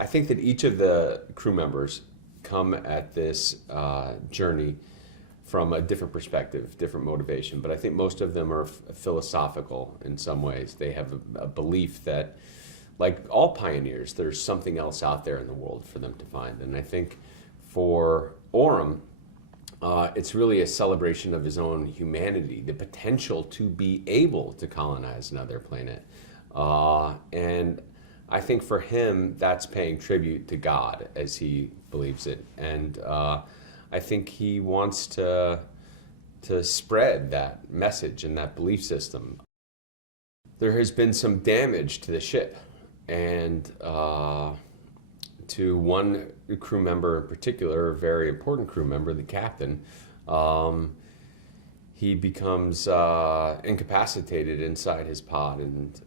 I think that each of the crew members come at this journey from a different perspective, different motivation. But I think most of them are philosophical in some ways. They have a belief that, like all pioneers, there's something else out there in the world for them to find. And I think for Oram, it's really a celebration of his own humanity, the potential to be able to colonize another planet. And I think for him, that's paying tribute to God as he believes it. And I think he wants to spread that message and that belief system. There has been some damage to the ship, and to one crew member in particular, a very important crew member, the captain, he becomes incapacitated inside his pod and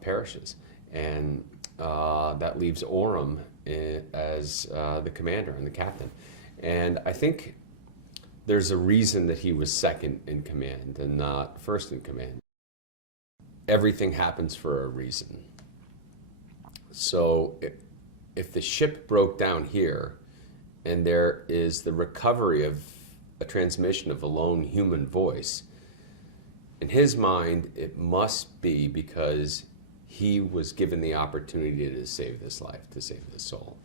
perishes. And that leaves Oram as the commander and the captain. And I think there's a reason that he was second in command and not first in command. Everything happens for a reason. So if the ship broke down here and there is the recovery of a transmission of a lone human voice, in his mind, it must be because he was given the opportunity to save this life, to save this soul.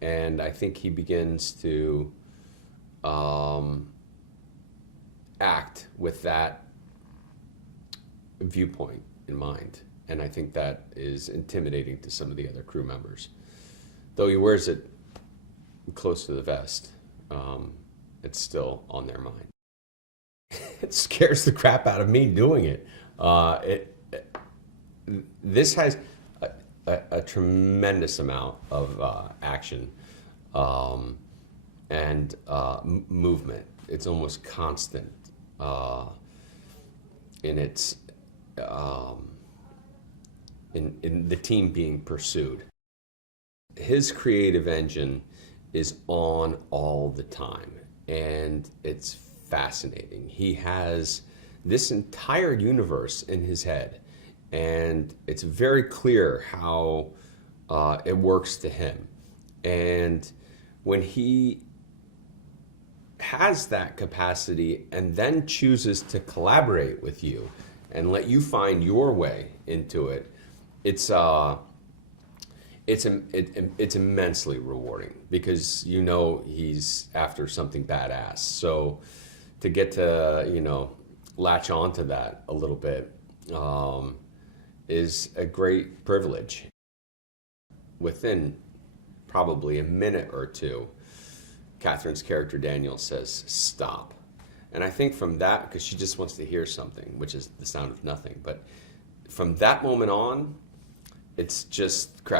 And I think he begins to act with that viewpoint in mind. And I think that is intimidating to some of the other crew members. Though he wears it close to the vest, it's still on their mind. It scares the crap out of me doing it. This has a tremendous amount of action and movement. It's almost constant in its in the team being pursued. His creative engine is on all the time, and it's fascinating. He has this entire universe in his head, and it's very clear how it works to him. And when he has that capacity and then chooses to collaborate with you and let you find your way into it, it's immensely rewarding, because you know he's after something badass. So to get to latch onto that a little bit is a great privilege. Within probably a minute or two, Catherine's character Daniel says, "Stop." And I think from that, because she just wants to hear something, which is the sound of nothing, but from that moment on, it's just